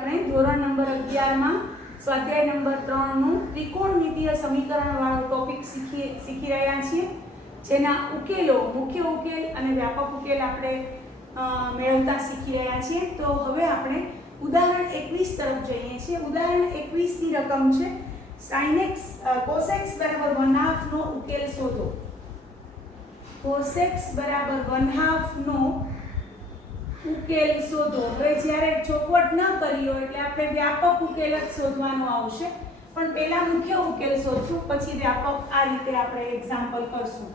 આપણે ધોરણ નંબર 11 માં સ્વાધ્યાય નંબર 3 નું ત્રિકોણમિતીય સમીકરણ વાળો ટોપિક શીખી રહ્યા છીએ, જેના ઉકેલો, મુખ્ય ઉકેલ અને વ્યાપક ઉકેલ આપણે મેળવતા શીખી રહ્યા છીએ। તો હવે આપણે ઉદાહરણ 21 તરફ જઈએ છીએ। ઉદાહરણ 21 ની રકમ છે sin x cos x બરાબર 1/2 નો ઉકેલ શોધો। cos x બરાબર 1/2 નો ઉકેલ શોધો। હવે જ્યારે ચોકવટ ન કરી હોય એટલે આપણે વ્યાપક ઉકેલ જ શોધવાનો આવશે, પણ પહેલા મુખ્ય ઉકેલ શોધશું, પછી વ્યાપક આ રીતે આપણે એક્ઝામ્પલ કરશું।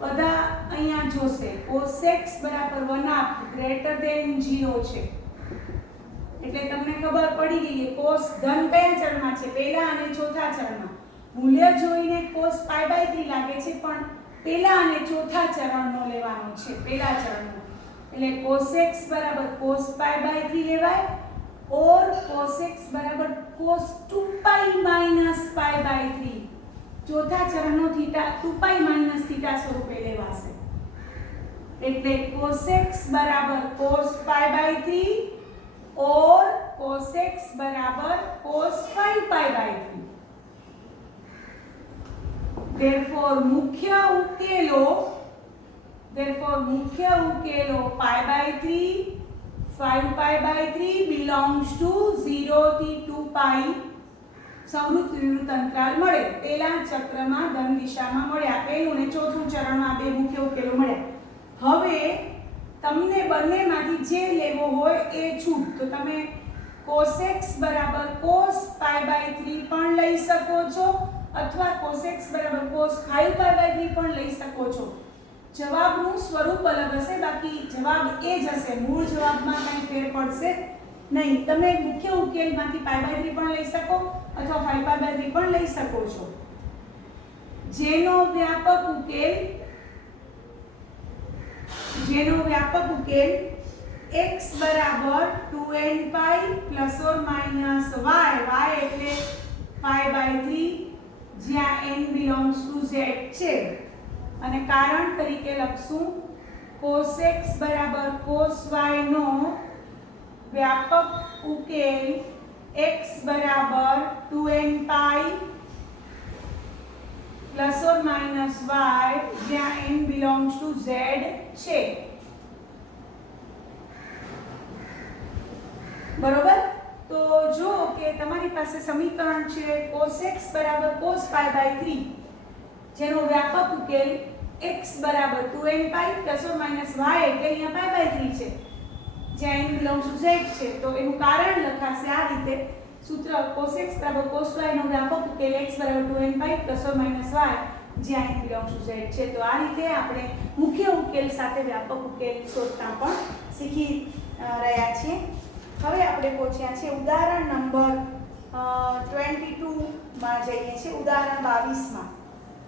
બધા અહીંયા જોશે cos x બરાબર 1/2 ગ્રેટર ધેન 0 છે, એટલે તમને ખબર પડી ગઈ કે cos ધન કયા ચલમાં છે, પહેલા અને ચોથા ચલમાં। મૂલ્ય જોઈને cos π/3 લાગે છે, પણ પહેલા અને ચોથા ચરણનો લેવાનો છે, પહેલા ચરણનો, એટલે cos x બરાબર cos π/3 લેવાય, और cos x બરાબર cos 2π - π/3 ચોથા ચરણનો થીટા 2π - થીટા સ્વરૂપે લેવાશે। એટલે cos x બરાબર cos π/3 और cos x बराबर cos 5π/3। therefore मुख्य उकेलो π/3 5π/3 belongs to 0 થી 2π સંવૃત વિવૃત અંતરાલ મળે। પહેલા ચક્રમાં ધન દિશામાં મળ્યા, પહેલું ને ચોથું ચરણમાં બે મુખ્ય ઉકેલો મળ્યા। હવે તમને બંનેમાંથી જે લેવો હોય એ છૂટ, તો તમે cos x બરાબર cos π/3 પણ લઈ શકો છો, અથવા cos x બરાબર cos 5π/3 પણ લઈ શકો છો। જવાબનું સ્વરૂપ અલગ હશે, બાકી જવાબ એ જ હશે, મૂળ જવાબમાં કંઈ ફેર પડશે નહીં। તમે મુખ્ય ઉકેલમાંથી π/3 પણ લઈ શકો અથવા 5π/3 પણ લઈ શકો છો। જેનો વ્યાપક ઉકેલ x બરાબર 2nπ ± y એટલે π/3 જ્યાં n belongs to z છે, અને કારણ તરીકે લખશું cos x બરાબર cos y નો વ્યાપક ઉકેલ x બરાબર 2nπ ± y જ્યાં n belongs to z છે, બરોબર। તો જો કે તમારી પાસે સમીકરણ છે cos x બરાબર cos π/3 જેનો વ્યાપક ઉકેલ x બરાબર 2nπ ± y એટલે અહીંયા π/3 છે, જ્યાં n belongs to z છે। તો એનું કારણ લખાશે આ રીતે, સૂત્ર cos x બરાબર cos y નો વ્યાપક ઉકેલ x બરાબર 2nπ ± y જ્યાં n belongs to z છે। તો આ રીતે આપણે મુખ્ય ઉકેલ સાથે વ્યાપક ઉકેલ શોધતા પણ શીખી રહ્યા છીએ। હવે આપણે પહોંચ્યા છે ઉદાહરણ નંબર 22 માં જઈએ છીએ, ઉદાહરણ 22 માં।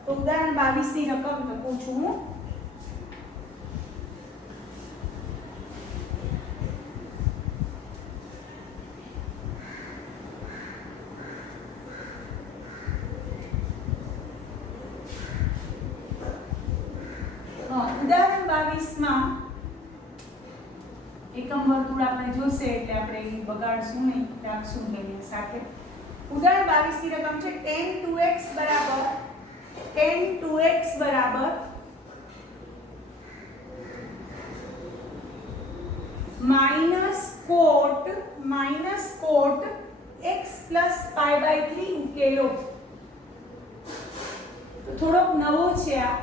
તો ઉદાહરણ 22 ની રકમ લખું છું હું। ઉદાહરણ 22 માં એકમ વર્તુળ આપણે જોશે એટલે આપણે એ બગાડશું નહીં, રાખશું તેની સાથે। ઉદાહરણ 22 ની રકમ છે tan 2x બરાબર -cot x + π/3 ઉકેલો। તો થોડોક નવો છે આ।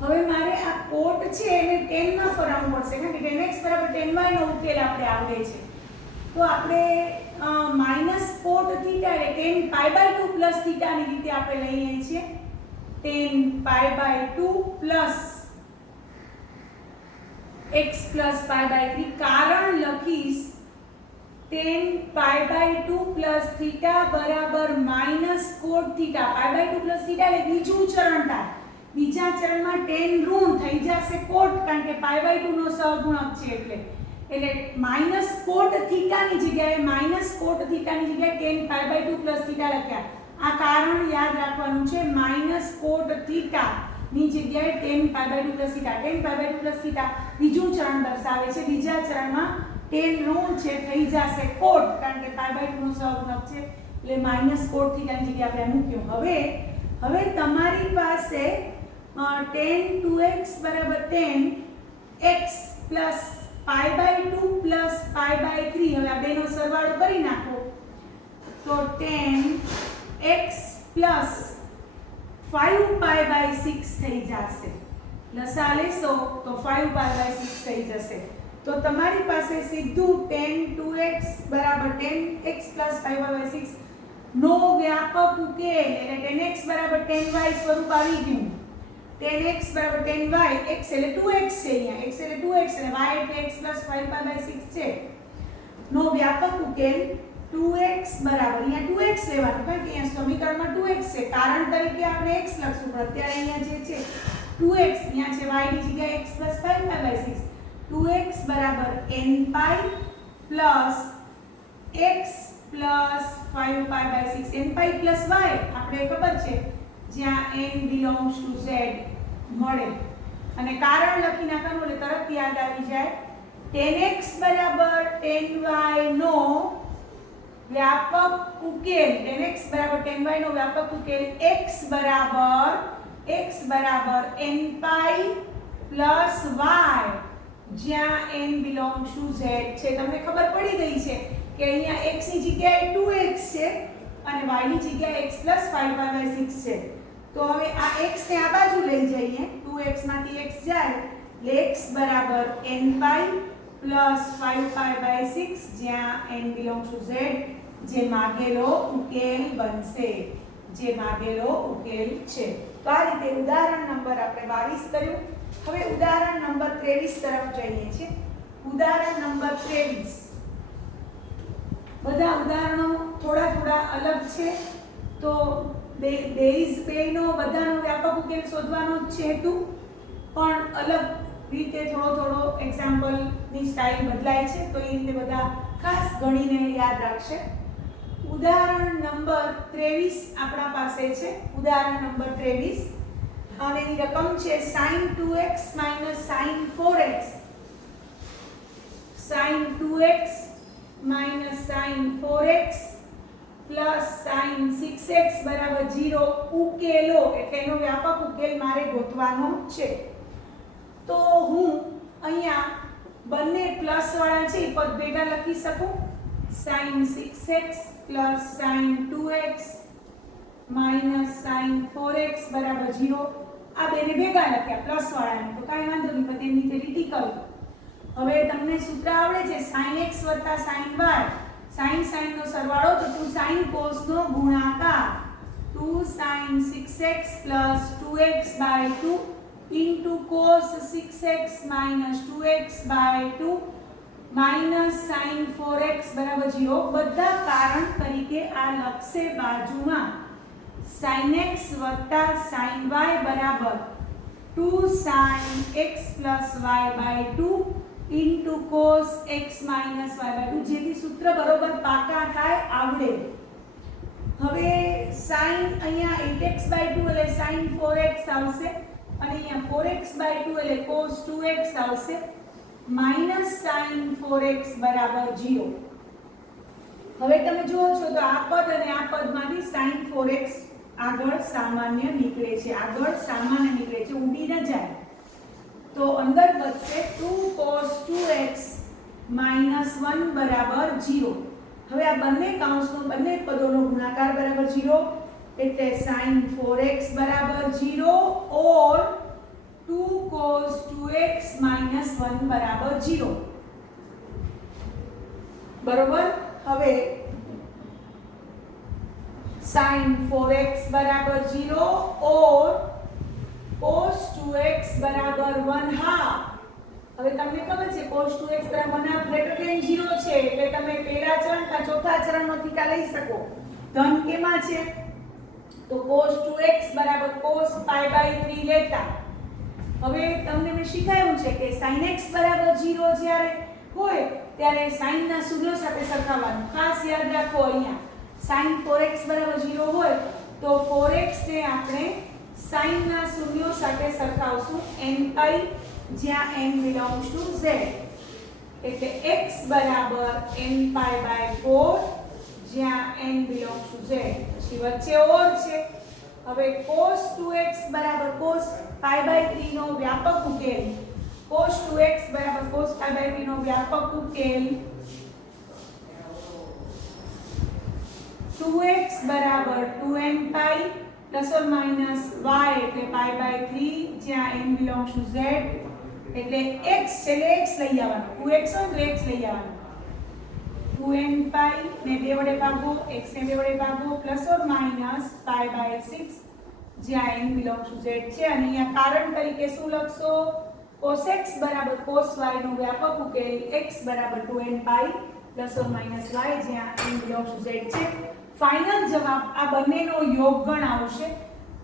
હવે મારે આ કોટ છે એને tan માં ફેરવવું પડશે, કારણ કે tan x બરાબર tan y નો ઉકેલ આપણે આવડે છે। તો આપણે -cot θ એટલે tan π/2 + θ ની રીતે આપણે લઈએ છીએ, tan π/2 + x + π/3। કારણ લખીશ tan π/2 + θ બરાબર -cot θ। π/2 + θ એટલે બીજું ચરણ થાય, બીજા ચરણમાં tan ઋણ થઈ જશે cot, કારણ કે π/2 નો સહગુણક છે, એટલે -cot θ ની જગ્યાએ -cot θ ની જગ્યાએ tan π/2 + θ લખ્યા। આ કારણ યાદ રાખવાનું છે, -cot θ ની જગ્યાએ tan pi by 2 plus theta. tan pi by 2 plus theta બીજું ચરણ દર્શાવે છે. બીજા ચરણમાં tan નું છે થઈ જશે cot, કારણ કે pi by 2 નો સહગુણક છે એટલે માઈનસ cot theta ની જગ્યાએ આપણે મૂક્યું. હવે તમારી પાસે tan 2x બરાબર tan x plus pi by 2 plus pi by 3. હવે આ બેનો સરવાળો કરી નાખો તો tan x plus 5 pi by 6 થઈ જશે. લસા લેશો તો 5 pi by 6 થઈ જશે. તો તમારી પાસે સીધું tan 2x બરાબર tan x plus 5 pi by 6 નો વ્યાપક ઉકેલ એટલે tan x બરાબર tan y સ્વરૂપ આવી ગયું. tan x બરાબર tan y, x એટલે 2x છે, અહીંયા x એટલે 2x અને y એટલે x plus 5 pi by 6 છે. નો વ્યાપક ઉકેલ 2x બરાબર અહીંયા 2x લેવાનું, કારણ કે અહીંયા સમીકરણમાં 2x છે. કારણ તરીકે આપણે x લખશું, પણ અત્યારે અહીંયા જે છે 2x, અહીંયા છે y ની જગ્યાએ x plus 5 pi by 6. 2x બરાબર n pi plus x plus 5 pi by 6. n pi plus y આપણે ખબર છે જ્યાં n belongs to z મળે અને કારણ લખી નાખવાનું એટલે તરત યાદ આવી જાય. tan x બરાબર tan y નો વ્યાપક ઉકેલ, tan x બરાબર tan y નો વ્યાપક ઉકેલ x બરાબર n pi plus y જ્યાં n belongs to z છે. તમને ખબર પડી ગઈ છે કે અહીંયા x ની જગ્યાએ 2x છે અને y ની જગ્યાએ x plus 5 pi by 6 છે. તો હવે આ x ને આ બાજુ લઈ જઈએ, 2x માંથી x જાય એટલે x બરાબર n pi plus 5 pi by 6 જ્યાં n belongs to z જે માગેલો ઉકેલ બનશે, જે માગેલો ઉકેલ છે. તો આ રીતે ઉદાહરણ નંબર આપણે 22 કર્યું. હવે ઉદાહરણ નંબર 23 તરફ જઈએ છીએ. ઉદાહરણ નંબર 23, બધા ઉદાહરણો થોડા અલગ છે, તો બેઝ બેનો બધાનો વ્યાપક ઉકેલ શોધવાનો જ છે હેતુ, પણ અલગ રીતે થોડો એક્ઝામ્પલ ની સ્ટાઇલ બદલાય છે, તો એ રીતે બધા ખાસ ગણીને યાદ રાખશે. ઉદાહરણ નંબર 23 આપણા પાસે છે. ઉદાહરણ નંબર 23 અને એની રકમ છે sin 2x sin 4x. sin 2x sin 4x plus sin 6x બરાબર 0 ઉકેલો, એટલે એનો વ્યાપક ઉકેલ મારે ગોતવાનો છે. તો હું અહીંયા બંને પ્લસ વાળા છે એ પદ ભેગા લખી શકું. sin 6x plus sin 2x minus sin 4x બરાબર 0. આ બેને ભેગા લખ્યા પ્લસ વાળાને, તો કાંઈ વાંધો નહીં, પણ તેની રીતે લીટી કરું. હવે તમને સૂત્ર આવડે છે sin x sin y. sin નો સરવાળો તો 2 sin cos નો ગુણાકાર 2 sin 6x plus 2x by 2 into cos 6x minus 2x by 2 minus sin 4x બરાબર 0. બધા કારણ તરીકે આ લખશે બાજુમાં sin x sin y બરાબર 2 sin x plus y by 2 into cos x minus y by 2, જેથી સૂત્ર બરોબર પાકા થાય આવડે. હવે sin અહીંયા 8x by 2 એટલે sin 4x આવશે અને અહીંયા 4x by 2 એટલે cos 2x આવશે minus sin 4x બરાબર 0. હવે તમે જુઓ છો તો આ પદ અને આ પદમાંથી sin 4x આગળ સામાન્ય નીકળે છે, ઉડી ન જાય. તો અંદર બચશે 2 cos 2x minus 1 બરાબર 0. હવે આ બંને કૌંસનો બંને પદોનો ગુણાકાર બરાબર 0, એટલે sin 4x બરાબર 0 or 2 cos 2x minus 1 બરાબર 0. બરોબર. હવે sin 4x બરાબર 0 or cos 2x બરાબર 1/2. હવે તમને ખબર છે cos 2x બરાબર 1/2 ગ્રેટર ધેન 0 છે, એટલે તમે પહેલા ચરણ કા ચોથા ચરણનો થીટા લઈ શકો. ધન કેમાં છે તો cos 2x બરાબર cos pi by 3 લેતા. હવે તમને મેં શીખવાયું છે કે sin x બરાબર 0 જ્યારે હોય ત્યારે sin ના સૂત્રો સાથે સરખાવવાનું. ખાસ યાદ રાખો, અહીંયા sin 4x બરાબર 0 હોય તો 4x ને આપણે સાઈન ના શૂન્યો સાથે સરખાવશું n પાઈ જ્યાં n બિલોંગ્સ ટુ z એટલે x બરાબર n પાઈ બાય 4 જ્યાં n બિલોંગ્સ ટુ z પછી વચ્ચે ઓર છે હવે cos 2x બરાબર cos પાઈ બાય 3 નો વ્યાપક ઉકેલ cos 2x બરાબર cos પાઈ બાય 3 નો વ્યાપક ઉકેલ 2x બરાબર 2n pi plus or minus y એટલે પાઈ બાય 3 જ્યાં n બિલોંગ્સ ટુ z એટલે x છેલ્લે x લઈ આવવાનો 2x હોય તો x લઈ આવવાનો 2n પાઈ ને 2 વડે ભાગો x ને 2 વડે ભાગો plus or minus pi by 6 જ્યાં n બિલોંગ્સ ટુ z છે અને અહીંયા કારણ તરીકે શું લખશો cos x બરાબર cos y નો વ્યાપક ઉકેલ x બરાબર 2n pi plus or minus y જ્યાં n બિલોંગ્સ ટુ z છે ફાઇનલ જવાબ આ બંનેનો યોગગણ આવશે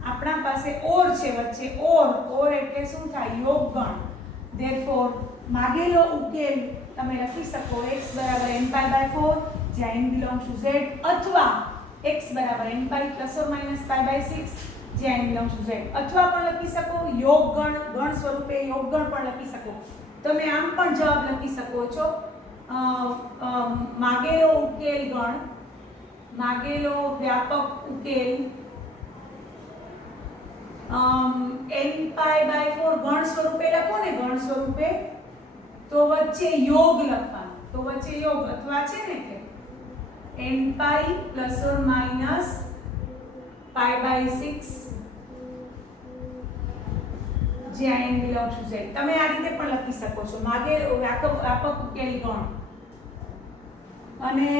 આપણા પાસે ઓર છે વચ્ચે ઓર એટલે શું થાય યોગગણ ધેરફોર માગેલો ઉકેલ તમે લખી શકો x બરાબર n પાઈ બાય 4 જ્યાં n બિલોંગ્સ ટુ z અથવા x બરાબર n pi plus or minus pi by 6 જ્યાં n બિલોંગ્સ ટુ z અથવા પણ લખી શકો યોગગણ ગણ સ્વરૂપે યોગગણ પણ લખી શકો તમે આમ પણ જવાબ લખી શકો છો માગેલો ઉકેલ ગણ માગેલો વ્યાપક ઉકેલ n પાઈ બાય 4 ગણ સ્વરૂપે લખો ને ગણ સ્વરૂપે તો વચ્ચે યોગ લખવાનો તો વચ્ચે યોગ અથવા છે ને કે n pi plus or minus pi by 6 જ્યાં n બિલોંગ્સ ટુ z તમે આ રીતે પણ લખી શકો છો માગેલો વ્યાપક ઉકેલ ગણ અને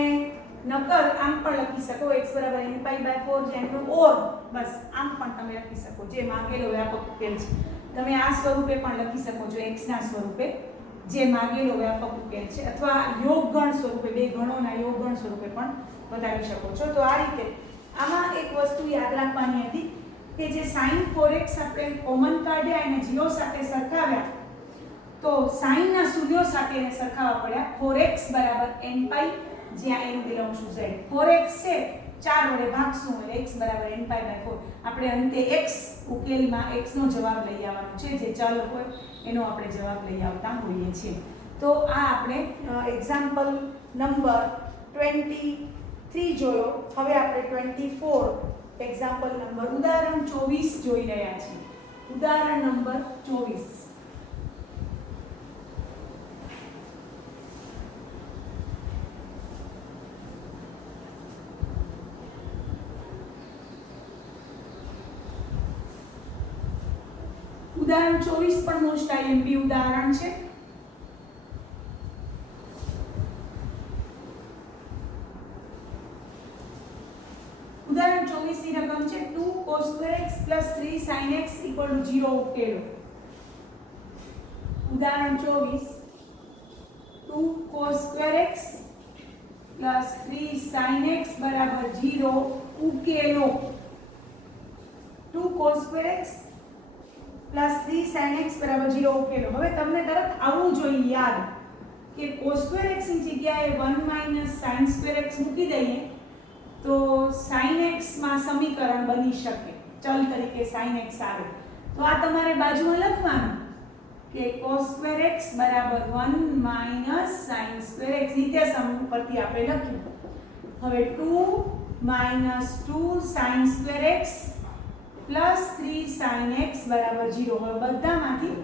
નકર આમ પણ લખી શકો x બરાબર n પાઈ બાય 4 જેનો ઓર બસ આમ પણ તમે લખી શકો જે માગેલો વ્યાપક ઉકેલ છે તમે આ સ્વરૂપે પણ લખી શકો છો x ના સ્વરૂપે જે માગેલો વ્યાપક ઉકેલ છે અથવા યોગગણ સ્વરૂપે બે ગણોના યોગગણ સ્વરૂપે પણ બતાવી શકો છો તો આ રીતે આમાં એક વસ્તુ યાદ રાખવાની હતી કે જે sin 4x આપણે કોમન કાઢ્યા અને 0 સાથે સરખાવ્યા તો sin ના શૂન્યો સાથે એને સરખાવવા પડ્યા 4x બરાબર n પાઈ જ્યાં n belongs to z 4x છે 4 વડે ભાગશું એટલે x બરાબર n પાઈ બાય 4 આપણે અંતે x ઉકેલમાં x નો જવાબ લઈ આવવાનો છે જે ચલ હોય એનો આપણે જવાબ લઈ આવતા હોઈએ છીએ તો આ આપણે એક્ઝામ્પલ નંબર 23 જોયો હવે આપણે 24 એક્ઝામ્પલ નંબર ઉદાહરણ 24 જોઈ રહ્યા છીએ ઉદાહરણ નંબર 24 ઉદાહરણ 24 પણ મોસ્ટ આઈએમપી ઉદાહરણ છે ઉદાહરણ 24 ની રકમ છે 2 cos2x 3 sin x 0 ઉકેલો ઉદાહરણ 24 2 cos2x 3 sin x 0 ઉકેલો 2 cos2x 3 sin x 0 ઉકેલો હવે તમને તરત આવવું જોઈએ યાદ કે cos2x ની જગ્યાએ 1 sin2x મૂકી દઈએ તો sin x માં સમીકરણ બની શકે ચલ તરીકે sin x આવે તો આ તમારે બાજુમાં લખવાનું કે cos2x 1 sin2x નિત્યસમ પરથી આપણે લખ્યું હવે 2 sin2x 3 sin x 0 હવે બધામાંથી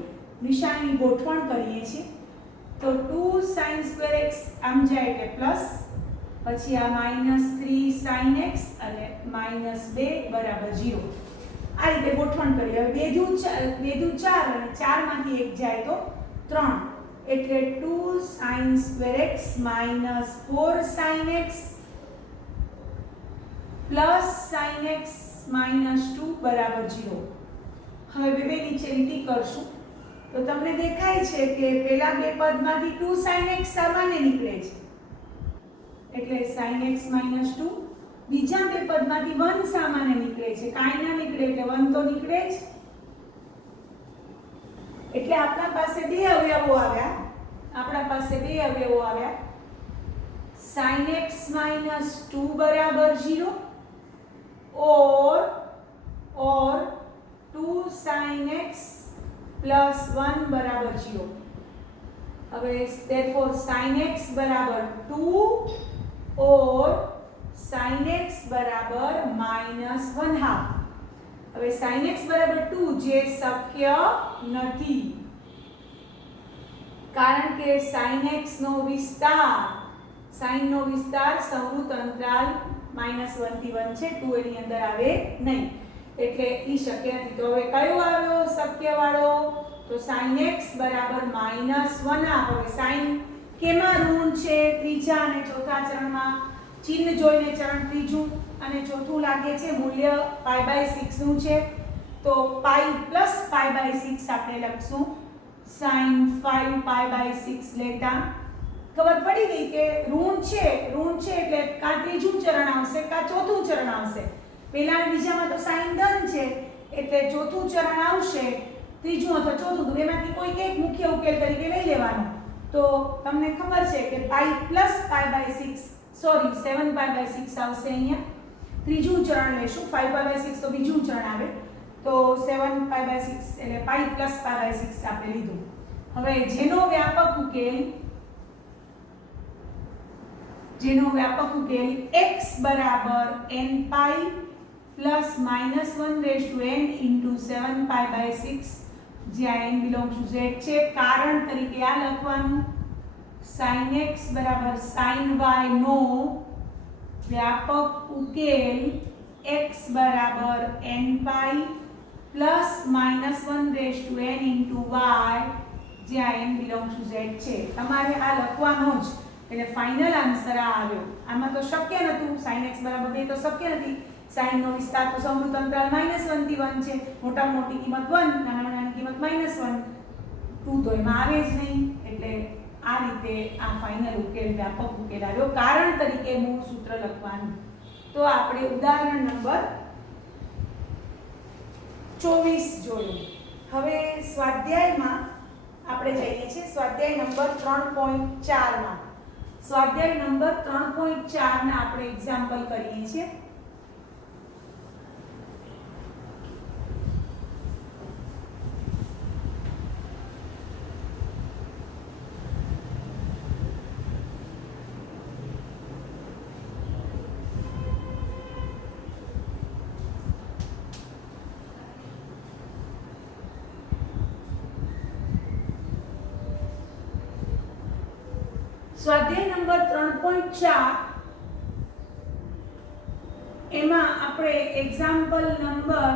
નિશાની ગોઠવણ કરીએ છીએ તો 2 sin2x આમ જાય એટલે પ્લસ પછી આ -3 sin x અને -2 0 આ રીતે ગોઠવણ કરીએ હવે બેધું 4 અને 4 માંથી એક જાય તો 3 એટલે 2 sin2x -4 sin x sin x -2 0 હવે બે નીચે લીટી કરશું તો તમને દેખાય છે કે પહેલા બે પદમાંથી 2 sin x સામાન્ય નીકળે છે એટલે sin x -2 બીજા બે પદમાંથી 1 સામાન્ય નીકળે છે કાંઈ ના નીકળે એટલે 1 તો નીકળે જ એટલે આપણા પાસે બે અવયવો આવ્યા sin x -2 0 or 2 sin x plus 1 બરાબર 0. હવે therefore sin x બરાબર 2 or sin x બરાબર -1/2. હવે sin x બરાબર 2 જે શક્ય નથી, કારણ કે sin x નો વિસ્તાર, sin નો વિસ્તાર સંવૃત અંતરાલ -1 થી 1 છે, 2 એની અંદર આવે નહીં, એટલે ઈ શક્ય નથી. તો હવે કયો આવ્યો શક્ય વાળો? તો sin x બરાબર -1/2. હવે sin કેમાં ઋણ છે? ત્રીજા અને ચોથા ચરણમાં. ચિહ્ન જોઈને ચરણ ત્રીજું અને ચોથું લાગે છે, મૂલ્ય π/6 નું છે, તો π + π/6 આપણે લખશું. sin 5π/6 લેતા ખબર પડી ગઈ કે ઋણ છે એટલે કા ત્રીજું ચરણ આવશે કા ચોથું ચરણ આવશે. પહેલા અને બીજામાં તો sin ધન છે એટલે ચોથું ચરણ આવશે, ત્રીજું અથવા ચોથું, તો બેમાંથી કોઈક એક મુખ્ય ઉકેલ તરીકે લઈ લેવાનો. તો તમને ખબર છે કે π + π/6 સોરી 7π/6 આવશે અહીંયા. ત્રીજું ચરણ લેશું, 5π/6 તો બીજું ચરણ આવે, તો 7π/6 એટલે π + π/6 આપણે લીધું. હવે જેનો વ્યાપક ઉકેલ x બરાબર nπ + -1/n * 7π/6, જ્યાં n બિલોંગ્સ ટુ z છે. કારણ તરીકે આ લખવાનું, sin x બરાબર sin y નો વ્યાપક ઉકેલ x બરાબર nπ + -1/n * y, જ્યાં n બિલોંગ્સ ટુ z છે. તમારે આ લખવાનો જ, એટલે ફાઇનલ આન્સર આ આવ્યો. આમાં તો શક્ય નહોતું, sin x બરાબર 2 તો શક્ય નથી. sin નો વિસ્તાર તો સંવૃત અંતરાલ -1 થી 1 છે, મોટામાં મોટી કિંમત 1, નાનામાં નાની કિંમત -1, 2 તો એમાં આવે જ નહીં. એટલે આ રીતે આ ફાઇનલ ઉકેલ, વ્યાપક ઉકેલ આવ્યો. કારણ તરીકે મૂળ સૂત્ર લખવાનું. તો આપણે ઉદાહરણ નંબર 24 જોયું. હવે સ્વાધ્યાયમાં આપણે જઈએ છીએ, સ્વાધ્યાય નંબર 3.4 માં. સ્વાધ્યાય નંબર 3.4 ના આપણે એક્ઝામ્પલ કરીએ છીએ. સ્વાધ્યાય નંબર 3.4 એમાં આપણે એક્ઝામ્પલ નંબર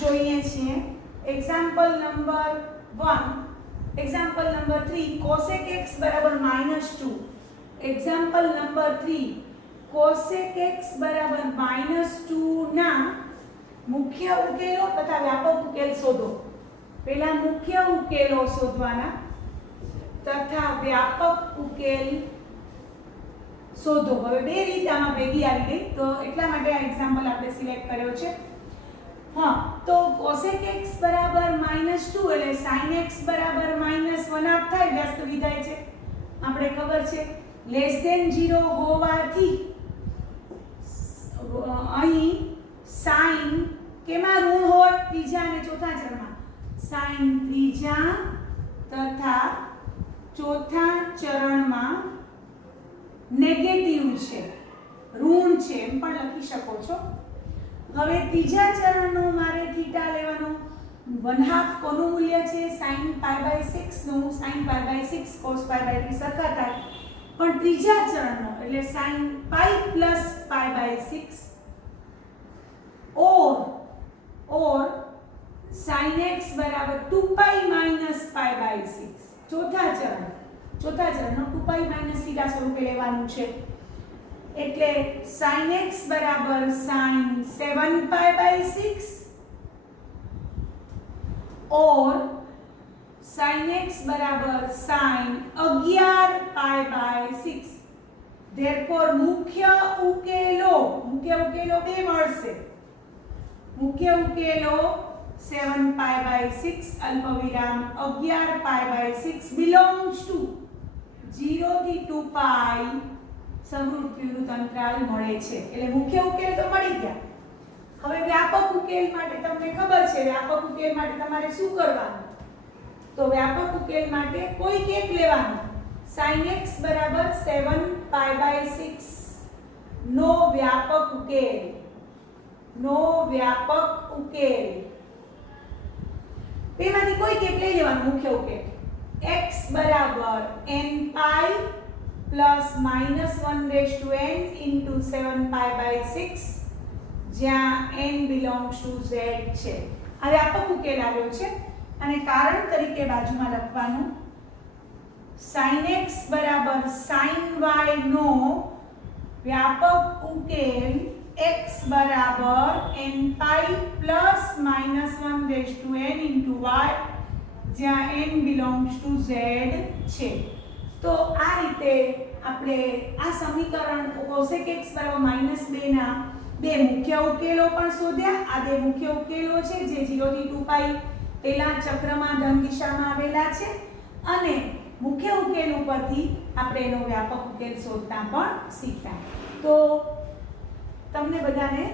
જોઈએ છીએ. Example number 1, example number 3 cosec x બરાબર -2. એક્ઝામ્પલ નંબર 3 cosec x બરાબર -2 ના મુખ્ય ઉકેલો તથા વ્યાપક ઉકેલ શોધો. પહેલા મુખ્ય ઉકેલો શોધવાના તથા વ્યાપક ઉકેલ શોધો. હવે બે રીત આમાં ભેગી આવી ગઈ, તો એટલા માટે આ એક્ઝામ્પલ આપણે સિલેક્ટ કર્યો છે. હા, તો cosec x બરાબર -2 એટલે sin x બરાબર -1/2 થાય, વ્યસ્ત વિધાય છે, આપણે ખબર છે. લેસ ધેન 0 હોવાથી અહીં sin કેમાં ઋણ હોય? ત્રીજા અને ચોથા ચરણમાં. sin ત્રીજા તથા ચોથા ચરણમાં નેગેટિવ છે, ઋણ છે, એમ પણ લખી શકો છો. હવે ત્રીજા ચરણનું મારે થીટા લેવાનું. 1/2 કોનું મૂલ્ય છે? sin π/6 નું. sin π/6 cos π/3 સરખા થાય, પણ ત્રીજા ચરણનો એટલે sin π + π/6 or sin x બરાબર 2π - π/6. ચોથા ચરણનો 2π - θ સ્વરૂપે લેવાનું છે. એટલે sin x બરાબર sin 7π/6 और sin x બરાબર sin 11π/6. therefore મુખ્ય ઉકેલો બે મળશે. મુખ્ય ઉકેલો 7π/6 અલ્પવિરામ 11π/6 belongs to 0 થી 2π સંવૃત વિવૃત અંતરાલ મળે છે. એટલે મુખ્ય ઉકેલ તો મળી ગયા, હવે વ્યાપક ઉકેલ માટે તમને ખબર છે વ્યાપક ઉકેલ માટે તમારે શું કરવાનું? તો વ્યાપક ઉકેલ માટે કોઈક એક લેવાનું. sin x બરાબર 7π/6 નો વ્યાપક ઉકેલ બેમાંથી કોઈક એક લઈ લેવાનું મુખ્ય ઉકેલ. x બરાબર nπ પ્લસ -1n into 7π/6 જ્યાં n belongs to z છે. આ વ્યાપક ઉકેલ આવ્યો છે અને કારણ તરીકે બાજુમાં લખવાનું sin x બરાબર sin y નો વ્યાપક ઉકેલ x બરાબર nπ plus -1n into y જ્યાં n belongs to z છે. તો આ રીતે આપણે આ સમીકરણ cosec x બરાબર -2 ના બે મુખ્ય ઉકેલો પણ શોધ્યા. આ બે મુખ્ય ઉકેલો છે જે 0 થી 2π પેલા ચક્રમાં ધન દિશામાં આવેલા છે અને મુખ્ય ઉકેલ ઉપરથી આપણે એનો વ્યાપક ઉકેલ શોધતા પણ શીખ્યા. તો તમને બધાને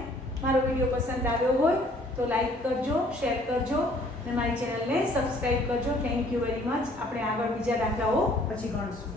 મારો વિડિયો પસંદ આવ્યો હોય તો લાઈક કરજો, શેર કરજો અને મારી ચેનલને સબસ્ક્રાઇબ કરજો. Thank you very much. આપણે આગળ બીજા દાખલાઓ પછી ગણશું.